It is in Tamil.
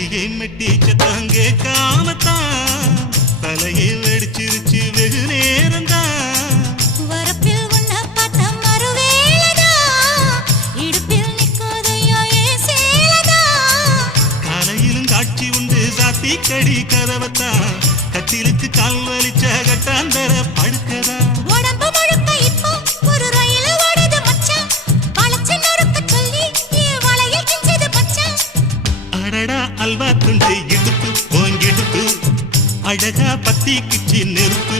அடியை மெட்டி சத்தம் கேட்காமத்தான் தலையை வெடிச்சிருச்சு வெகு நேரம்தான் வரப்பில் உன்னை பார்த்த மறுவேளைதான் இடுப்பில் நிற்காதையா ஏன் சேலதான் காலையிலும் காட்சி உண்டு சாத்தி கடி கதவத்தான் கட்டிலுக்கு கால் வலிச்ச கட்டாந்தர படுக்கதா உடம்பு முழுக்க இப்போ ஒரு ரயில் ஓடுது மச்சான் வளைச்சு நொறுக்க சொல்லி என் வளையில் கிஞ்சது மச்சான் அடடா அல்வா துண்டு இடுப்பு போங்கிடுப்பு அழகா பத்தி கிச்சி நெருப்பு